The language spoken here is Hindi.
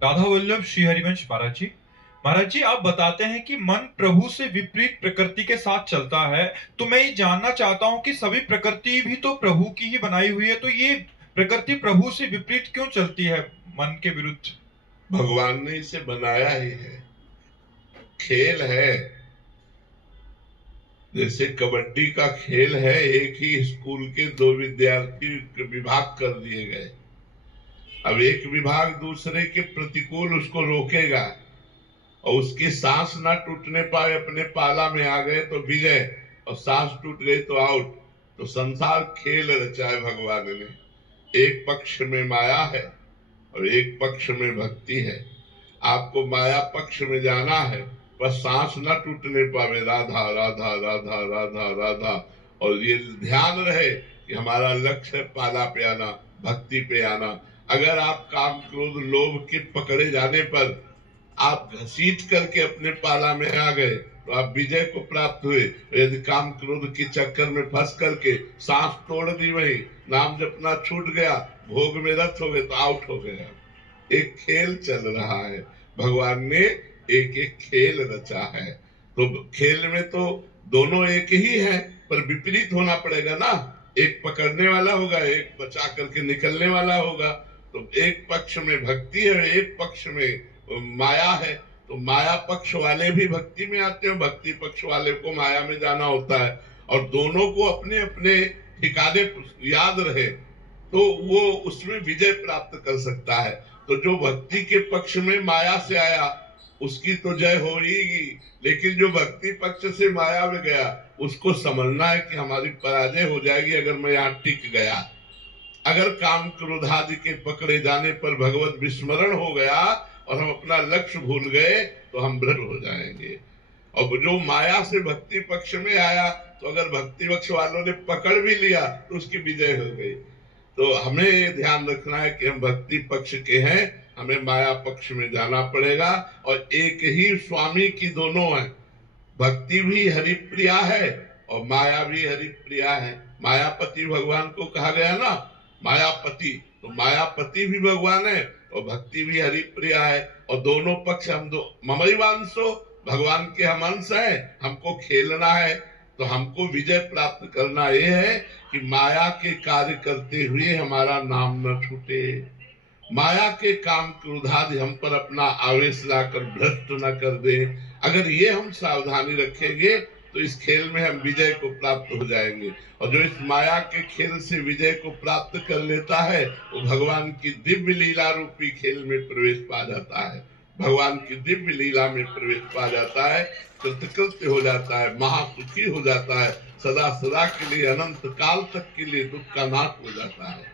राधा वल्लभ श्री हरिवंश महाराज जी आप बताते हैं कि मन प्रभु से विपरीत प्रकृति के साथ चलता है। तो मैं ये जानना चाहता हूँ कि सभी प्रकृति भी तो प्रभु की ही बनाई हुई है, तो ये प्रकृति प्रभु से विपरीत क्यों चलती है, मन के विरुद्ध? भगवान ने इसे बनाया ही है, खेल है। जैसे कबड्डी का खेल है, एक ही स्कूल के दो विद्यार्थी विभाग कर दिए गए। अब एक विभाग दूसरे के प्रतिकूल उसको रोकेगा और उसकी सांस ना टूटने पाए, अपने पाला में आ गए तो विजय, और सांस टूट गई तो आउट। तो संसार खेल रचा है भगवान ने। एक पक्ष में माया है और एक पक्ष में भक्ति है। आपको माया पक्ष में जाना है, बस सांस न टूटने पावे, राधा राधा राधा राधा राधा। और ये ध्यान रहे कि हमारा लक्ष्य है पाला पे आना, भक्ति पे आना। अगर आप काम क्रोध लोभ के पकड़े जाने पर आप घसीट करके अपने पाला में आ गए तो आप विजय को प्राप्त हुए। यदि काम क्रोध के चक्कर में फंस करके सांस तोड़ दी, वही नाम जपना छूट गया, भोग में रत हो गए तो आउट हो गए। एक खेल चल रहा है, भगवान ने एक एक खेल रचा है। तो खेल में तो दोनों एक ही है, पर विपरीत होना पड़ेगा ना। एक पकड़ने वाला होगा, एक बचा करके निकलने वाला होगा। तो एक पक्ष में भक्ति है, एक पक्ष में माया है। तो माया पक्ष वाले भी भक्ति में आते हैं, भक्ति पक्ष वाले को माया में जाना होता है। और दोनों को अपने अपने ठिकाने याद रहे तो वो उसमें विजय प्राप्त कर सकता है। तो जो भक्ति के पक्ष में माया से आया उसकी तो जय हो ही, लेकिन जो भक्ति पक्ष से माया में गया उसको समझना है कि हमारी पराजय हो जाएगी अगर मैं यहाँ टिक गया। अगर काम क्रोधादि के पकड़े जाने पर भगवत विस्मरण हो गया और हम अपना लक्ष्य भूल गए तो हम भ्रष्ट हो जाएंगे। और जो माया से भक्ति पक्ष में आया तो अगर भक्ति पक्ष वालों ने पकड़ भी लिया तो उसकी विजय हो गई। तो हमें ध्यान रखना है कि हम भक्ति पक्ष के हैं, हमें माया पक्ष में जाना पड़ेगा। और एक ही स्वामी की दोनों है, भक्ति भी हरिप्रिया है और माया भी हरिप्रिया है। मायापति भगवान को कहा गया ना, मायापति, तो मायापति भी भगवान है और भक्ति भी हरिप्रिया है। और दोनों पक्ष हम दो ममैवांशो, भगवान के हम अंश है, हमको खेलना है। तो हमको विजय प्राप्त करना यह है कि माया के कार्य करते हुए हमारा नाम न छूटे, माया के काम क्रोधादि हम पर अपना आवेश लाकर भ्रष्ट न कर दे। अगर ये हम सावधानी रखेंगे तो इस खेल में हम विजय को प्राप्त हो जाएंगे। और जो इस माया के खेल से विजय को प्राप्त कर लेता है वो भगवान की दिव्य लीला रूपी खेल में प्रवेश पा जाता है, भगवान की दिव्य लीला में प्रवेश पा जाता है, कृतकृत्य हो जाता है, महासुखी हो जाता है, सदा सदा के लिए अनंत काल तक के लिए दुख का नाश हो जाता है।